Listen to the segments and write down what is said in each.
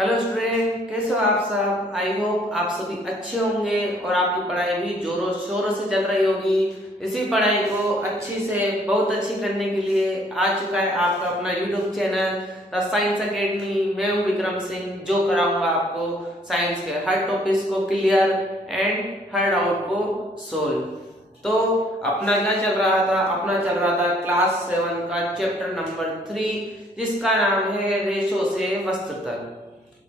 Hello student, कैसे हो आप सब। आई होप आप सभी अच्छे होंगे और आपकी पढ़ाई भी जोरों शोरों से चल रही होगी। इसी पढ़ाई को अच्छी से बहुत अच्छी करने के लिए आ चुका है आपका अपना YouTube channel the science academy. मैं हूं विक्रम सिंह, जो कराऊंगा आपको साइंस के हर टॉपिक्स को क्लियर एंड हर डाउट को सोल्व। तो अपना क्या चल रहा था, अपना चल रहा था क्लास 7 का चैप्टर नंबर 3, जिसका नाम है रेशो से वस्त्र तक,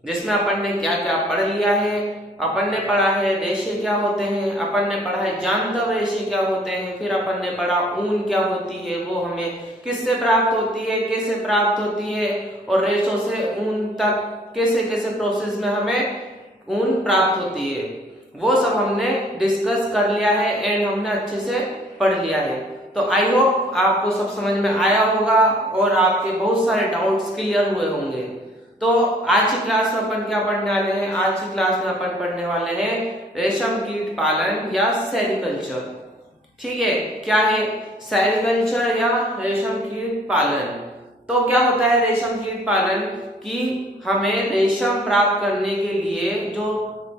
जिसमें अपन ने क्या क्या पढ़ लिया है। अपन ने पढ़ा है रेशे क्या होते हैं, अपन ने पढ़ा है जानतव रेशे क्या होते हैं, फिर अपन ने पढ़ा ऊन क्या होती है, वो हमें किससे प्राप्त होती है, कैसे प्राप्त होती है, और रेशों से ऊन तक कैसे कैसे प्रोसेस में हमें ऊन प्राप्त होती है, वो सब हमने डिस्कस कर लिया है एंड हमने अच्छे से पढ़ लिया है। तो आई होप आपको सब समझ में आया होगा और आपके बहुत सारे डाउट्स क्लियर हुए होंगे। तो आज की क्लास में अपन क्या पढ़ने वाले हैं, आज की क्लास में अपन पढ़ने वाले हैं रेशम कीट पालन या सेरिकल्चर। ठीक है, क्या है सेरिकल्चर या रेशम कीट पालन। तो क्या होता है रेशम कीट पालन कि हमें रेशम प्राप्त करने के लिए जो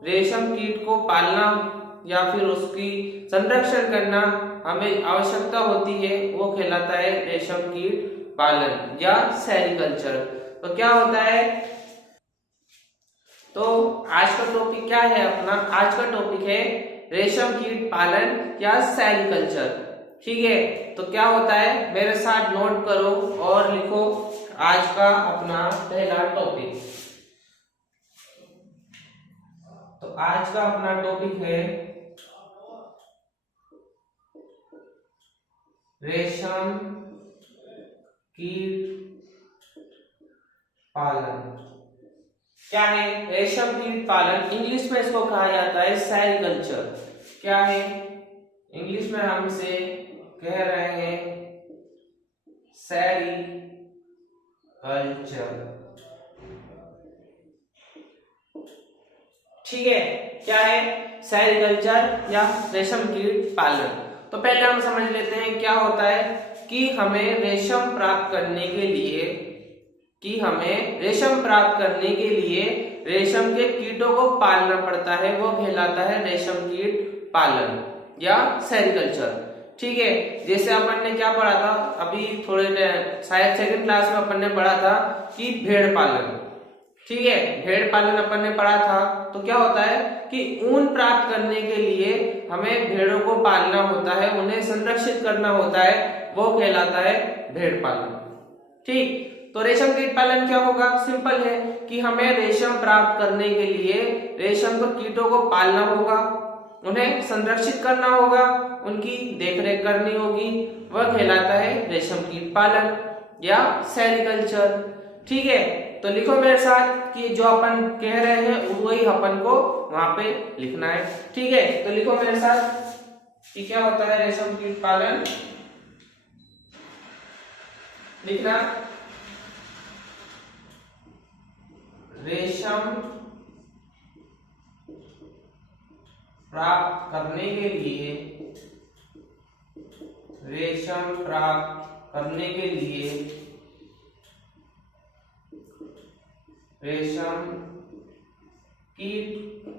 रेशम कीट को पालना या फिर उसकी संरक्षण करना हमें आवश्यकता होती है, वो कहलाता है रेशम कीट पालन या सेरिकल्चर। तो क्या होता है, तो आज का टॉपिक क्या है अपना, आज का टॉपिक है रेशम कीट पालन या सेरिकल्चर। ठीक है, तो क्या होता है मेरे साथ नोट करो और लिखो आज का अपना पहला टॉपिक। तो आज का अपना टॉपिक है रेशम कीट पालन। क्या है रेशम कीट पालन, इंग्लिश में इसको कहा जाता है सेरिकल्चर। क्या है इंग्लिश में हमसे कह रहे हैं सेरिकल्चर। ठीक है, क्या है सेरिकल्चर या रेशम कीट पालन। तो पहले हम समझ लेते हैं क्या होता है कि हमें रेशम प्राप्त करने के लिए रेशम के कीटों को पालना पड़ता है, वो कहलाता है रेशम कीट पालन या सेरिकल्चर। ठीक है, जैसे अपन ने क्या पढ़ा था अभी थोड़े शायद सेकंड क्लास में अपन ने पढ़ा था कि भेड़ पालन। ठीक है, भेड़ पालन अपन ने पढ़ा था। तो क्या होता है कि ऊन प्राप्त करने के लिए हमें भेड़ों को पालना होता है, उन्हें संरक्षित करना होता है, वो कहलाता है भेड़ पालन। ठीक, तो रेशम कीट पालन क्या होगा, सिंपल है कि हमें रेशम प्राप्त करने के लिए रेशम को कीटों को पालना होगा, उन्हें संरक्षित करना होगा, उनकी देखरेख करनी होगी, वह कहलाता है रेशम कीट पालन या सेरिकल्चर। ठीक है, तो लिखो मेरे साथ कि जो अपन कह रहे हैं वही अपन को वहां पे लिखना है। ठीक है, तो लिखो मेरे साथ कि क्या होता है रेशम कीट पालन। लिखना रेशम प्राप्त करने के लिए रेशम कीट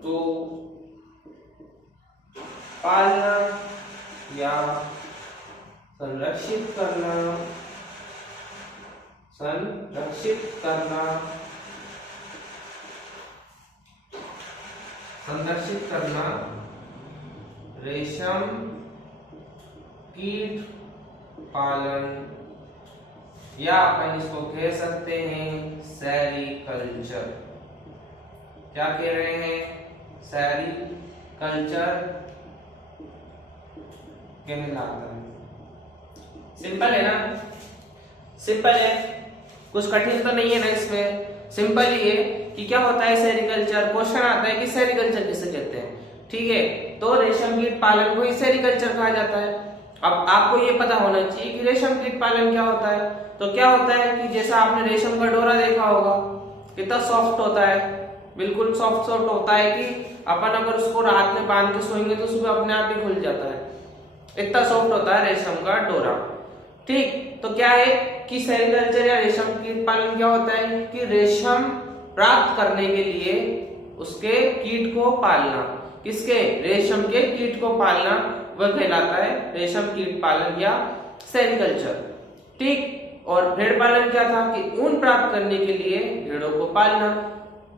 को पालना या संरक्षित करना रेशम कीट पालन या अपन इसको कह सकते हैं सेरिकल्चर। क्या कह रहे हैं, सेरिकल्चर कहलाता है। सिंपल है ना, सिंपल है, कुछ कठिन तो नहीं है ना इसमें, सिंपल ही है कि क्या होता है सेरिकल्चर। क्वेश्चन आता है कि सेरिकल्चर किसे कहते हैं। ठीक है, तो रेशम कीट पालन को ही सेरिकल्चर कहा जाता है। अब आपको ये पता होना चाहिए कि रेशम कीट पालन क्या होता है। तो क्या होता है कि जैसा आपने रेशम का डोरा देखा होगा, कितना सॉफ्ट होता है, बिल्कुल सॉफ्ट होता है कि अपन अगर उसको रात में बांध के सोएंगे तो सुबह अपने आप ही खुल जाता है, इतना सॉफ्ट होता है रेशम का डोरा। ठीक, तो क्या है कि सेरिकल्चर या रेशम कीट पालन क्या होता है कि रेशम प्राप्त करने के लिए उसके कीट को पालना, किसके, रेशम के कीट को पालना, वह कहलाता है रेशम कीट पालन या सेरिकल्चर। ठीक। और भेड़ पालन क्या था कि ऊन प्राप्त करने के लिए भेड़ों को पालना,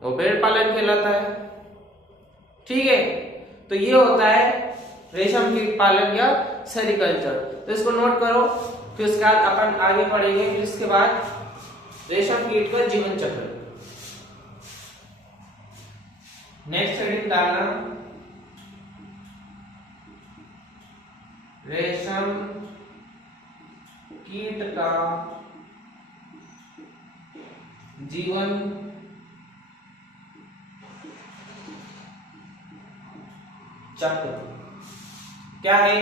वो भेड़ पालन कहलाता है। ठीक है, तो ये होता है रेशम कीट पालन या सेरिकल्चर। तो इसको नोट करो, फिर उसके बाद अपन आगे पढ़ेंगे। फिर इसके बाद रेशम कीट का जीवन चक्र। नेक्स्ट हेडिंग डालना रेशम कीट का जीवन चक्र। क्या है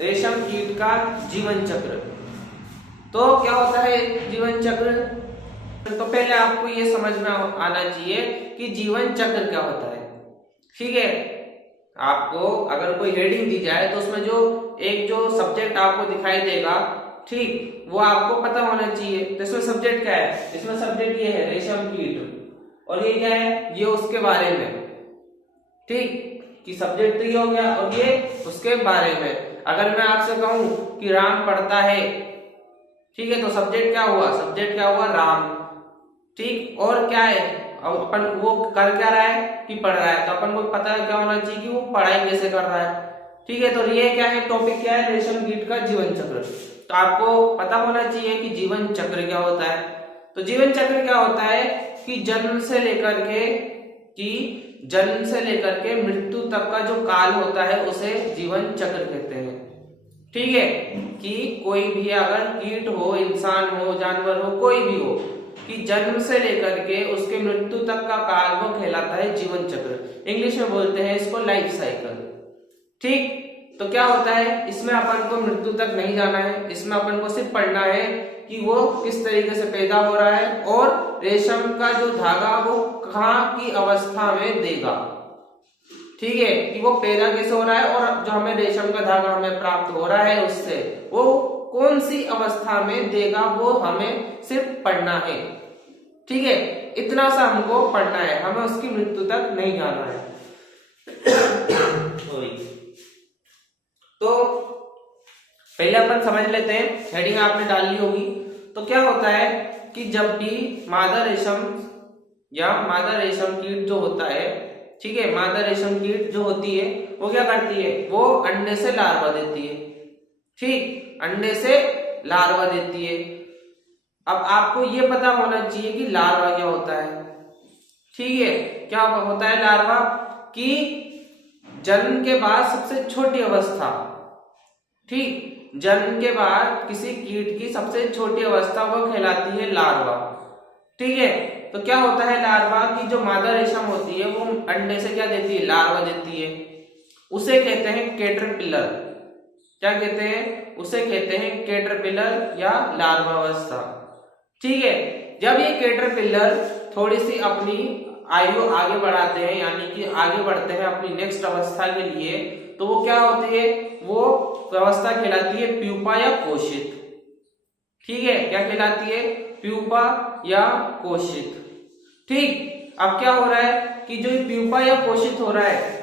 रेशम कीट का जीवन चक्र? तो क्या होता है जीवन चक्र? तो पहले आपको ये समझ में आना चाहिए कि जीवन चक्र क्या होता है। ठीक है, आपको अगर कोई हेडिंग दी जाए तो उसमें जो सब्जेक्ट आपको दिखाई देगा, ठीक, वो आपको पता होना चाहिए। तो इसमें सब्जेक्ट क्या है? इसमें सब्जेक्ट ये है रेशम कीट, और ये क्या है, ये उसके बारे में। ठीक, कि सब्जेक्ट तो ये हो गया और ये उसके बारे में। अगर मैं आपसे कहूं कि राम पढ़ता है, ठीक है, तो सब्जेक्ट क्या हुआ? सब्जेक्ट क्या हुआ? राम। ठीक, और क्या है, अब अपन वो कर क्या रहा है कि पढ़ रहा है, तो अपन को पता क्या होना चाहिए कि वो पढ़ाई कैसे कर रहा है। ठीक है, तो ये क्या है, टॉपिक क्या है, रेशम कीट का जीवन चक्र। तो आपको पता होना चाहिए कि जीवन चक्र क्या होता है। तो जीवन चक्र क्या होता है कि जन्म से लेकर के मृत्यु तक का जो काल होता है उसे जीवन चक्र कहते हैं। ठीक है, कि कोई भी अगर कीट हो, इंसान हो, जानवर हो, कोई भी हो, कि जन्म से लेकर के उसके मृत्यु तक का काल वो कहलाता है जीवन चक्र। इंग्लिश में बोलते हैं इसको लाइफ साइकिल। ठीक, तो क्या होता है, इसमें अपन को मृत्यु तक नहीं जाना है, इसमें अपन को सिर्फ पढ़ना है कि वो किस तरीके से पैदा हो रहा है और रेशम का जो धागा वो कहाँ की अवस्था में देगा। ठीक है, कि वो पैदा कैसे हो रहा है और जो हमें रेशम का धागा हमें प्राप्त हो रहा है उससे वो कौन सी अवस्था में देगा, वो हमें सिर्फ पढ़ना है। ठीक है, इतना सा हमको पढ़ना है, हमें उसकी मृत्यु तक नहीं जाना है। तो पहले अपन समझ लेते हैं, हेडिंग आपने डाल ली होगी। तो क्या होता है कि जब भी मादा रेशम कीट जो होता है, ठीक है, मादा रेशम कीट जो होती है वो क्या करती है, वो अंडे से लार्वा देती है। ठीक, अंडे से लार्वा देती है। अब आपको ये पता होना चाहिए कि लार्वा क्या होता है। ठीक है, क्या होता है लार्वा? कि जन्म के बाद सबसे छोटी अवस्था, ठीक, जन्म के बाद किसी कीट की सबसे छोटी अवस्था वो कहलाती है लार्वा। ठीक है, तो क्या होता है लार्वा की जो मादा रेशम होती है वो अंडे से क्या देती है, लार्वा देती है। उसे कहते हैं कैटरपिलर। क्या कहते हैं? उसे कहते हैं कैटरपिलर या लार्वावस्था। ठीक है, जब ये कैटरपिलर थोड़ी सी अपनी आयु आगे बढ़ाते हैं, यानी कि आगे बढ़ते हैं अपनी नेक्स्ट अवस्था के लिए, तो वो क्या होती है, वो अवस्था कहलाती है प्यूपा या कोशित। ठीक है, क्या कहलाती है? प्यूपा या कोशित। ठीक, अब क्या हो रहा है कि जो प्यूपा या कोशित हो रहा है,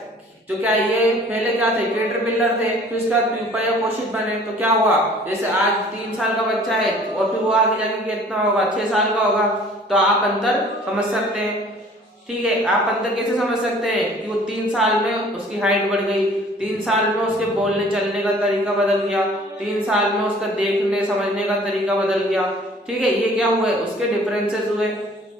जो क्या ये पहले क्या थे, कैटरपिलर थे, फिर उसके बाद प्यूपा या कोशित बने। तो क्या हुआ, जैसे आज 3 साल का बच्चा है और फिर वो आगे जाके कितना होगा, 6 साल का होगा। तो आप अंतर समझ सकते हैं। ठीक है, आप अंतर कैसे समझ सकते हैं कि वो 3 साल में उसकी हाइट बढ़ गई, 3 साल में उसके बोलने चलने का तरीका बदल गया, 3 साल में उसका देखने समझने का तरीका बदल गया। ठीक है, ये क्या हुए, उसके डिफरेंसेस हुए।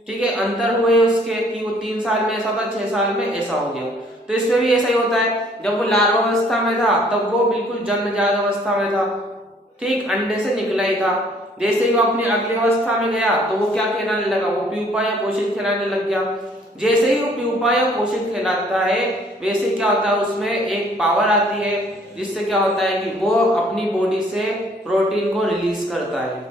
ठीक है, अंतर हुए उसके, कि वो 3 साल में ऐसा था, 6 साल में ऐसा हो गया। तो इसमें भी ऐसा ही होता है, जब वो लार्वा अवस्था में था तब वो बिल्कुल जन्मजात अवस्था में था। ठीक, अंडे से निकला ही था। जैसे ही वो अपनी अगली अवस्था में गया तो वो क्या कहलाने लगा, वो प्यूपा या कोशित कहलाने लग गया। जैसे ही वो प्यूपा या कोशित कहलाता है, वैसे क्या होता है, उसमें एक पावर आती है जिससे क्या होता है कि वो अपनी बॉडी से प्रोटीन को रिलीज करता है।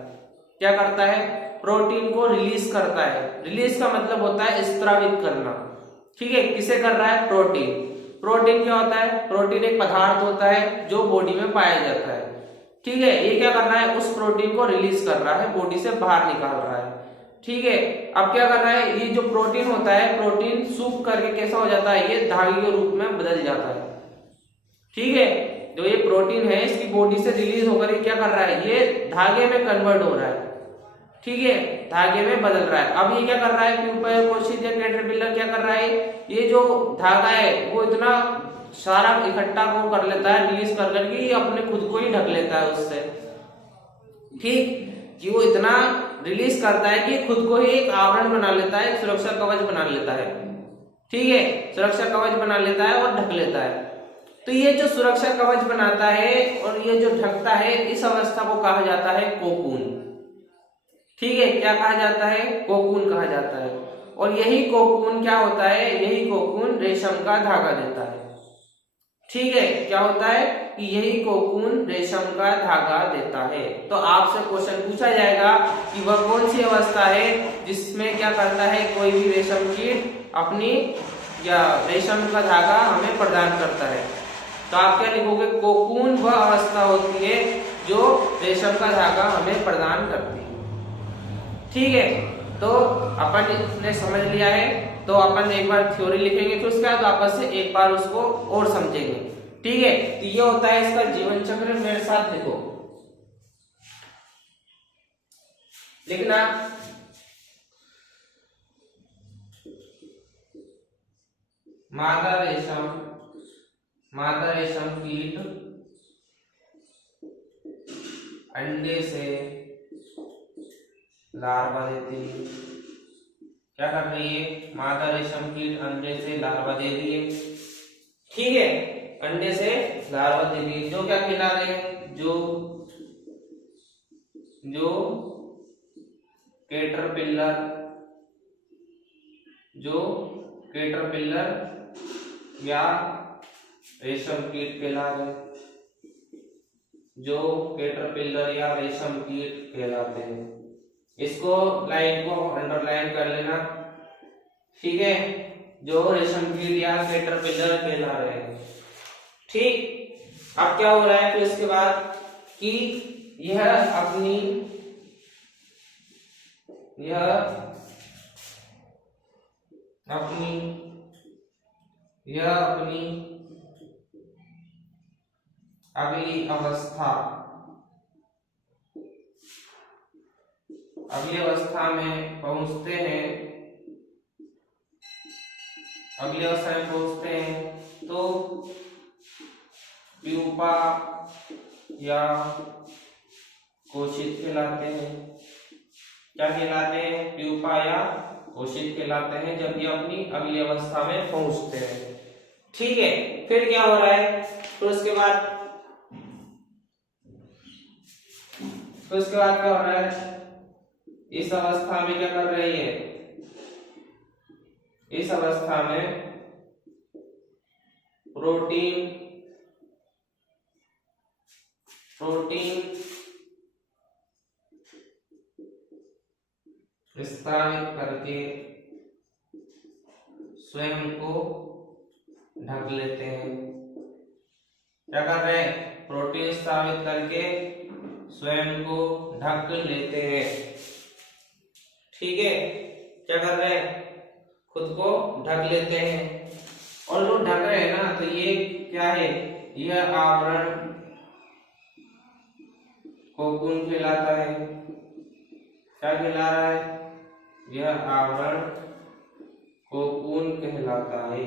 क्या करता है? प्रोटीन को रिलीज करता है। रिलीज का मतलब होता है स्त्रावित करना। ठीक है, किसे कर रहा है? प्रोटीन। प्रोटीन क्या होता है? प्रोटीन एक पदार्थ होता है जो बॉडी में पाया जाता है। ठीक है, ये क्या कर रहा है, उस प्रोटीन को रिलीज कर रहा है, बॉडी से बाहर निकाल रहा है। ठीक है, अब क्या कर रहा है, ये जो प्रोटीन होता है, प्रोटीन सूख करके कैसा हो जाता है, ये धागे के रूप में बदल जाता है। ठीक है, जो ये प्रोटीन है इसकी बॉडी से रिलीज होकर ये क्या कर रहा है, ये धागे में कन्वर्ट हो रहा है। ठीक है, धागे में बदल रहा है। अब ये क्या कर रहा है, प्यूपा कोशिश या कैटरपिलर क्या कर रहा है, ये जो धागा है वो इतना सारा इकट्ठा को कर लेता है, रिलीज कर करके ये अपने खुद को ही ढक लेता है उससे। ठीक, कि वो इतना रिलीज करता है कि खुद को ही एक आवरण बना लेता है, सुरक्षा कवच बना लेता है। ठीक है, सुरक्षा कवच बना लेता है और ढक लेता है। तो ये जो सुरक्षा कवच बनाता है और ये जो ढकता है, इस अवस्था को कहा जाता है कोकून। ठीक है, क्या कहा जाता है, कोकून कहा जाता है। और यही कोकून क्या होता है, यही कोकून रेशम का धागा देता है। ठीक है, क्या होता है कि यही कोकून रेशम का धागा देता है। तो आपसे क्वेश्चन पूछा जाएगा कि वह कौन सी अवस्था है जिसमें क्या करता है, कोई भी रेशम कीट अपनी या रेशम का धागा हमें प्रदान करता है। तो आप क्या लिखोगे, कोकून वह अवस्था होती है जो रेशम का धागा हमें प्रदान करती है। ठीक है, तो अपन ने समझ लिया है, तो अपन एक बार थ्योरी लिखेंगे, फिर उसके बाद वापस से एक बार उसको और समझेंगे। ठीक है, तो ये होता है इसका जीवन चक्र। मेरे साथ देखो, लिखना मादा रेशम कीट अंडे से लार्वा देती है। क्या कर रही है, मादा रेशम कीट अंडे से लार्वा दे रही है। ठीक है, अंडे से लार्वा दे रही है, जो क्या खिला रहे हैं, जो कैटरपिलर या रेशम कीट कहला रहे, जो कैटरपिलर या रेशम कीट कहलाते हैं। इसको लाइन को अंडरलाइन कर लेना। ठीक है, जो रेशम कीट या कैटरपिलर कहला रहे हैं। ठीक, अब क्या हो रहा है, फिर इसके बाद कि यह अपनी अगली अवस्था में पहुंचते हैं, तो प्यूपा या कोशित कहलाते हैं। क्या कहलाते हैं, प्यूपा या कोशित कहलाते हैं, जब ये अपनी अगली अवस्था में पहुंचते हैं। ठीक है, फिर क्या हो रहा है, तो उसके बाद क्या हो रहा है, इस अवस्था में क्या कर रही है, इस अवस्था में प्रोटीन स्रावित करके स्वयं को ढक लेते हैं। क्या कर रहे हैं, प्रोटीन स्रावित करके स्वयं को ढक लेते हैं। ठीक है, क्या कर रहे हैं, खुद को ढक लेते हैं। और जो ढक रहे हैं ना, तो ये क्या है, यह आवरण कोकून कहलाता है। क्या कहला रहा है, यह आवरण कोकून कहलाता है।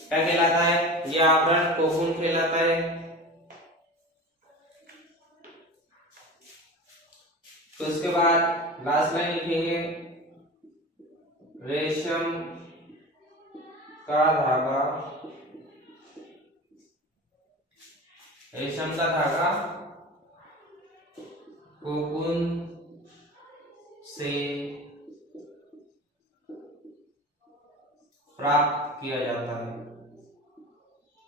क्या कहलाता है, यह आवरण कोकून कहलाता है। तो उसके बाद लास्ट लाइन लिखेंगे, रेशम का धागा कोकून से प्राप्त किया जाता है।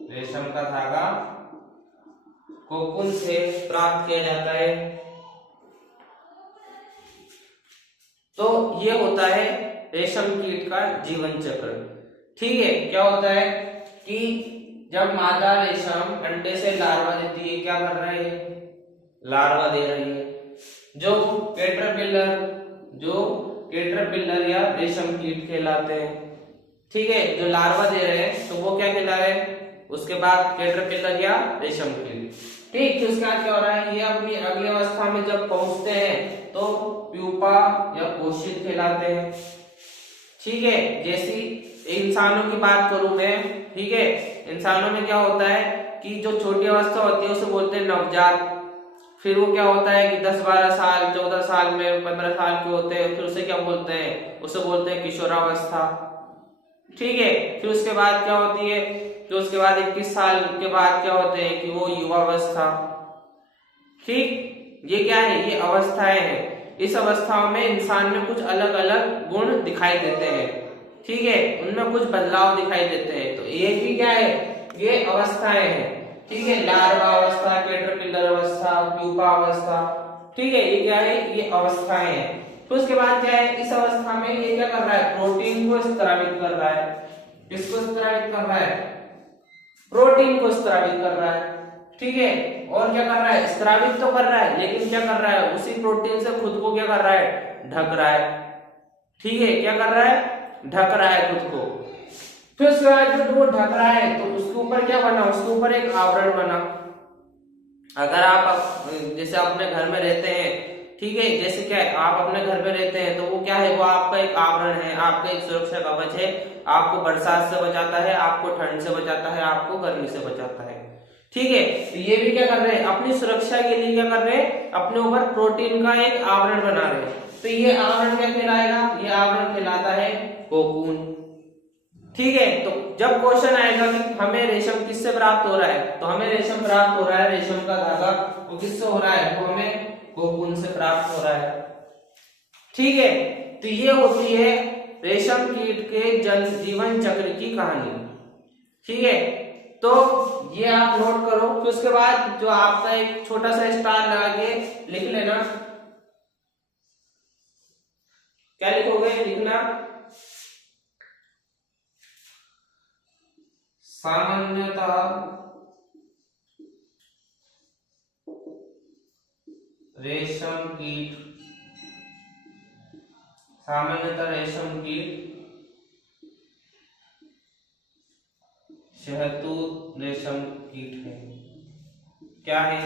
रेशम का धागा कोकून से प्राप्त किया जाता है। तो ये होता है रेशम कीट का जीवन चक्र। ठीक है, क्या होता है कि जब मादा रेशम अंडे से लार्वा देती है, क्या कर रही है, लार्वा दे रही है। जो कैटरपिलर जो कैटरपिलर या रेशम कीट कहलाते हैं। ठीक है, जो लार्वा दे रहे हैं तो वो क्या कहला रहे हैं, उसके बाद कैटरपिलर या रेशम कीट। ठीक, तो उसके बाद क्या हो रहा है, ये अपनी अगली अवस्था में जब पहुंचते हैं तो प्यूपा या कोशित कहलाते हैं। ठीक है, जैसी इंसानों की बात करूं मैं, ठीक है, इंसानों में क्या होता है कि जो छोटी अवस्था होती है उसे बोलते हैं नवजात। फिर वो क्या होता है कि 10-12 साल 14 साल में 15 साल के होते हैं, फिर उसे क्या बोलते हैं, उसे बोलते हैं किशोरावस्था। ठीक है, फिर उसके बाद क्या होती है, तो उसके बाद 21 साल के बाद क्या होते हैं कि वो युवावस्था। ठीक, ये क्या है, ये अवस्थाएं हैं। इस अवस्थाओं में इंसान में कुछ अलग अलग गुण दिखाई देते हैं। ठीक है, उनमें कुछ बदलाव दिखाई देते हैं। तो ये भी क्या है, ये अवस्थाएं हैं। ठीक है, लार्वा अवस्था, कैटरपिलर अवस्था, प्यूपा अवस्था। ठीक है, ये क्या है, ये अवस्थाएं हैं। तो उसके बाद क्या है, इस अवस्था में ये क्या कर रहा है, प्रोटीन को स्त्रावित कर रहा है। किसको स्त्रावित कर रहा है, प्रोटीन को स्त्रावित कर रहा है। ठीक है, और क्या कर रहा है, स्त्रावित तो कर रहा है, लेकिन क्या कर रहा है, उसी प्रोटीन से खुद को क्या कर रहा है, ढक रहा है। ठीक है, क्या कर रहा है, ढक रहा है खुद को। फिर उसके बाद जब वो ढक रहा है तो उसके ऊपर क्या बना, उसके ऊपर एक आवरण बना। अगर आप जैसे अपने घर में रहते हैं, ठीक है, जैसे क्या है, आप अपने घर में रहते हैं तो वो क्या है, वो आपका एक आवरण है, आपका एक सुरक्षा कवच है। आपको बरसात से बचाता है, आपको ठंड से बचाता है, आपको गर्मी से बचाता है। ठीक है, तो ये भी क्या कर रहे हैं, अपनी सुरक्षा के लिए क्या कर रहे हैं, अपने ऊपर प्रोटीन का एक आवरण बना रहे हैं। तो ये आवरण क्या कहलाएगा, ये आवरण कहलाता है कोकून। ठीक है, तो जब क्वेश्चन आएगा कि हमें रेशम किससे प्राप्त हो रहा है, तो हमें रेशम प्राप्त हो रहा है, रेशम का धागा वो किससे हो रहा है, वो हमें कोकून से प्राप्त हो रहा है। ठीक है, तो ये होती है रेशम कीट के जीवन चक्र की कहानी। ठीक है, तो ये आप नोट करो। फिर उसके बाद जो आपका एक छोटा सा स्टार लगा के लिख लेना। क्या लिखोगे, लिखना सामान्यतः रेशम कीट, सामान्यतः रेशम कीट शहतूत रेशम कीट है। क्या है,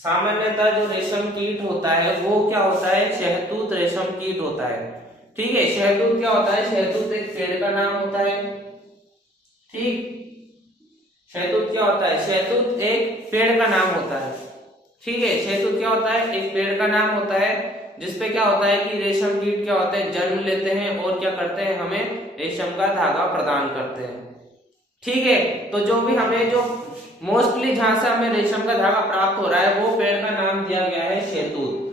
सामान्यतः जो रेशम कीट होता है वो क्या होता है, शहतूत रेशम कीट होता है। ठीक है, शहतूत क्या होता है, शहतूत एक पेड़ का नाम होता है। ठीक, शहतूत क्या होता है, शहतूत एक पेड़ का नाम होता है। ठीक है, शहतूत क्या होता है, एक पेड़ का नाम होता है, जिसपे क्या होता है कि रेशम कीट क्या होते हैं, जन्म लेते हैं और क्या करते हैं, हमें रेशम का धागा प्रदान करते हैं। ठीक है, तो जो भी हमें जो मोस्टली जहां से हमें रेशम का धागा प्राप्त हो रहा है वो पेड़ का नाम दिया गया है शहतूत।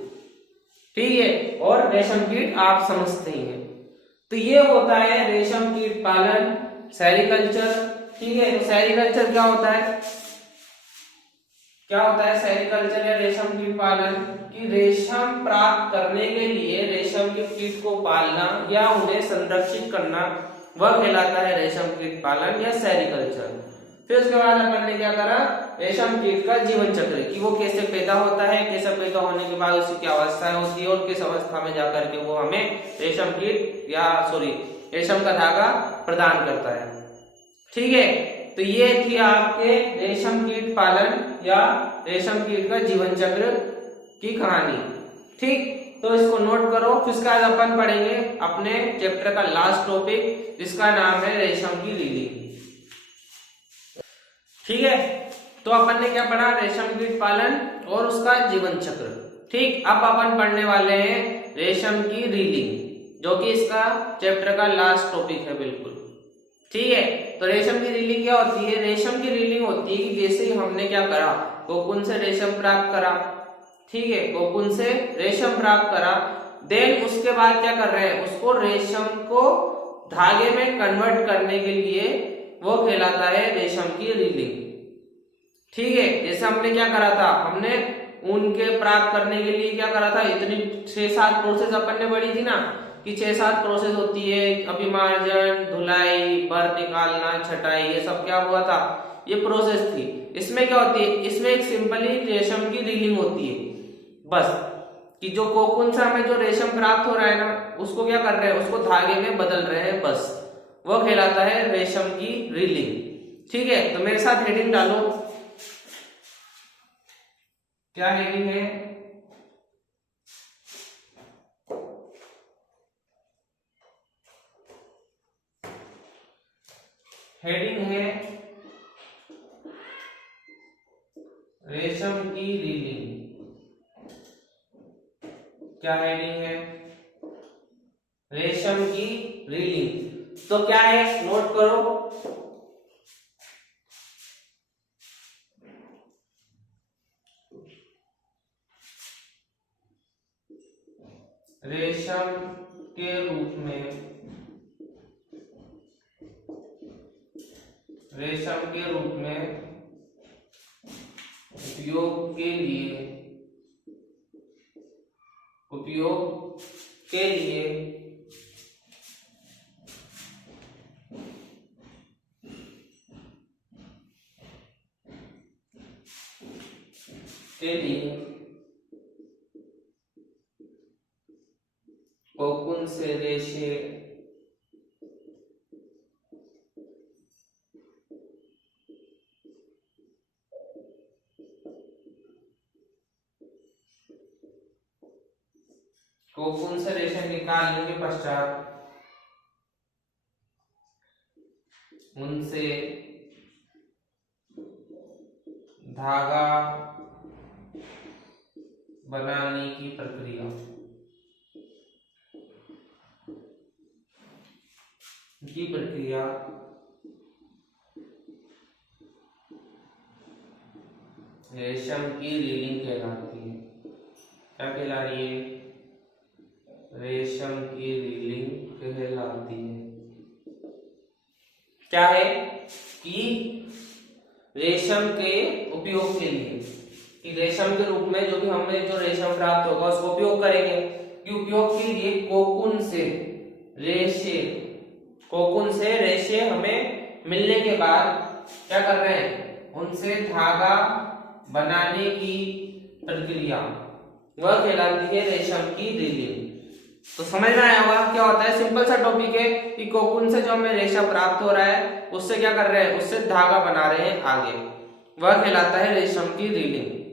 ठीक है, और रेशम कीट आप समझते ही हैं। तो ये होता है रेशम कीट पालन, सेरीकल्चर। ठीक है, तो सेरीकल्चर क्या होता है, क्या होता है सेरीकल्चर या रेशम कीट पालन, कि रेशम प्राप्त करने के लिए रेशम के कीट को पालना या उन्हें संरक्षित करना, वह कहलाता है रेशम कीट पालन या सेरीकल्चर। फिर उसके बाद अपन ने क्या करा, रेशम कीट का जीवन चक्र, कि वो कैसे पैदा होता है, कैसे पैदा होने के बाद उसकी क्या अवस्थाएं होती है और किस अवस्था में जाकर के वो हमें रेशम कीट या रेशम का धागा प्रदान करता है। ठीक है, तो ये थी आपके रेशम कीट पालन या रेशम कीट का जीवन चक्र की कहानी। ठीक, तो इसको नोट करो। फिर उसके बाद अपन पढ़ेंगे अपने चैप्टर का लास्ट टॉपिक, जिसका नाम है रेशम की रीलिंग। ठीक है, तो अपन ने क्या पढ़ा, रेशम कीट पालन और उसका जीवन चक्र। ठीक, अब अपन पढ़ने वाले हैं रेशम की रीलिंग, जो कि इसका चैप्टर का लास्ट टॉपिक है बिल्कुल। ठीक है, तो रेशम की रीलिंग क्या होती है, रेशम की रीलिंग होती है कि जैसे ही हमने क्या करा, कोकून से रेशम प्राप्त करा। ठीक है, कोकून से रेशम प्राप्त करा, देन उसके बाद क्या कर रहे हैं, उसको रेशम को धागे में कन्वर्ट करने के लिए वो कहलाता है रेशम की रीलिंग। ठीक है, जैसे हमने क्या करा था, हमने ऊन के प्राप्त करने के लिए क्या करा था, इतनी 6-7 प्रोसेस अपन ने पढ़ी थी ना, कि 6-7 प्रोसेस होती है, अभिमार्जन, धुलाई, बर निकालना, छटाई, ये सब क्या हुआ था, ये प्रोसेस थी। इसमें क्या होती है, इसमें एक सिंपली रेशम की रीलिंग होती है बस। कि जो कोकून से हमें जो रेशम प्राप्त हो रहा है ना, उसको क्या कर रहे हैं, उसको धागे में बदल रहे हैं, बस वो कहलाता है रेशम की रीलिंग। ठीक है, तो मेरे साथ हेडिंग डालो। क्या हेडिंग है? हेडिंग है रेशम की रीलिंग। क्या हेडिंग है? रेशम की रीलिंग। तो क्या है, नोट करो। रेशम के रूप में, रेशम के रूप में उपयोग के लिए, उपयोग के लिए कोकून से रेशे कोकून से रेशे निकालने के पश्चात उनसे धागा बनाने की प्रक्रिया, रेशम की रीलिंग कहलाती है। क्या कहला रही है? रेशम की रीलिंग कहलाती है। क्या है कि रेशम के उपयोग के लिए, कि रेशम के रूप में जो भी हमें जो रेशम प्राप्त होगा उसको उपयोग करेंगे, कि उपयोग के लिए कोकून से रेशे, कोकून से रेशे हमें मिलने के बाद क्या कर रहे हैं, उनसे धागा बनाने की प्रक्रिया, वह कहलाती है रेशम की रीलिंग। तो समझ में आया होगा क्या होता है। सिंपल सा टॉपिक है कि कोकून से जो हमें रेशा प्राप्त हो रहा है उससे क्या कर रहे हैं, उससे धागा बना रहे हैं आगे, वह कहलाता है रेशम की रीलिंग।